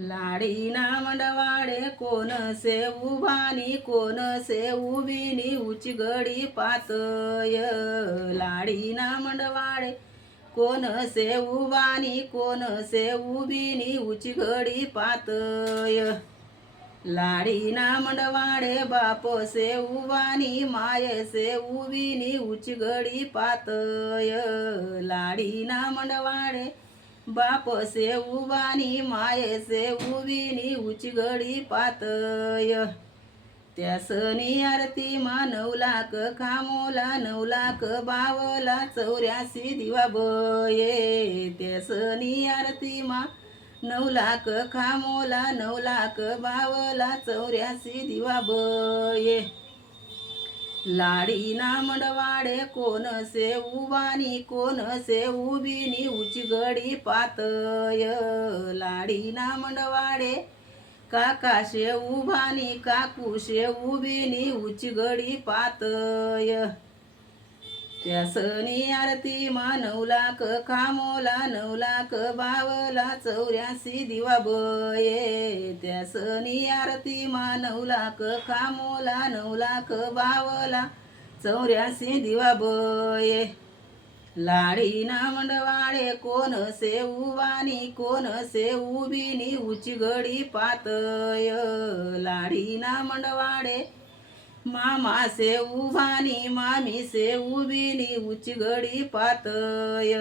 लाडीना मंडवाडे कोण से उभानी कोण से उभीनी उचगडी पातय लाडीना मंडवाडे कोण से उभानी कोण से उभीनी उचगडी पातय लाडीना मंडवाडे बाप से उभानी माय से उभीनी उचगडी पातय लाडीना मंडवाडे बाप से उभानी माय से उभीनी उचगडी पातय त्यासनी आरती मा 9 लाख खामोला 9 लाख बावला 84 दिवा बये त्यासनी आरती मा 9 लाख खामोला 9 लाख बावला 84 दिवा बये लाडीना मंडवाडे कोण से उभानी कोण से उभीनी उचगडी पातय लाडीना मंडवाडे काकाशे उभानी काकूशे उभीनी उचगडी पातय त्यासनी आरती मा 9 लाख खामोला 9 लाख बावला 84 दिवा बये त्यासनी आरती मा 9 लाख खामोला 9 लाख बावला 84 दिवा बये लाडीना मंडवाडे कोण से उभानी कोण से उभीनी उचगडी पातय लाडीना मंडवाडे मामा से उभानी मामी से उभीनी उचगडी पातय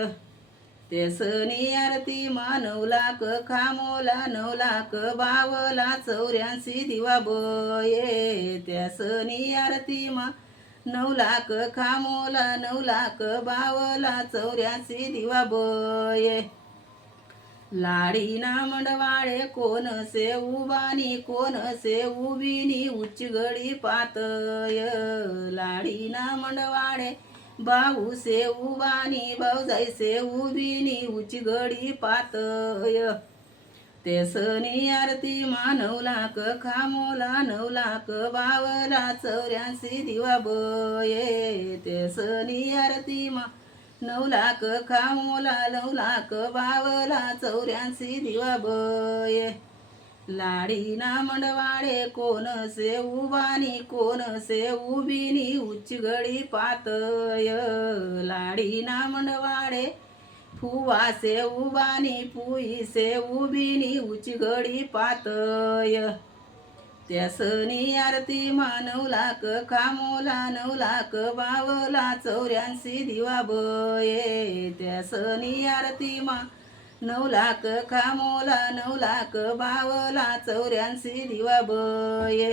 त्यासनी आरती मा 9 लाख खामोला 9 लाख बावला 84 दिवा बये त्यासनी आरती मा 9 लाख खामोला 9 लाख बावला 84 दिवा बये लाडीना मंडवाडे कोण से उभानी कोण से उभीनी उचगडी पातय लाडीना मंडवाडे भाऊ से उभानी भाऊजाई से उभीनी उचगडी पातय त्यासनी आरती मा 9 लाख खामोला 9 लाख बावला 84 दिवा बये त्यासनी आरती मा 9 लाख खामोला 9 लाख बावला 84 दिवा बये लाडीना मंडवाडे कोण से उभानी कोण से उभीनी उचगडी पातय लाडीना मंडवाडे फुवा से उभानी पुई से उभीनी उचगडी पातय त्यासनी आरती मा 9 लाख खामोला 9 लाख बावला 84 दिवा बये त्यासनी आरती मा 9 लाख खामोला 9 लाख बावला 84 दिवा बये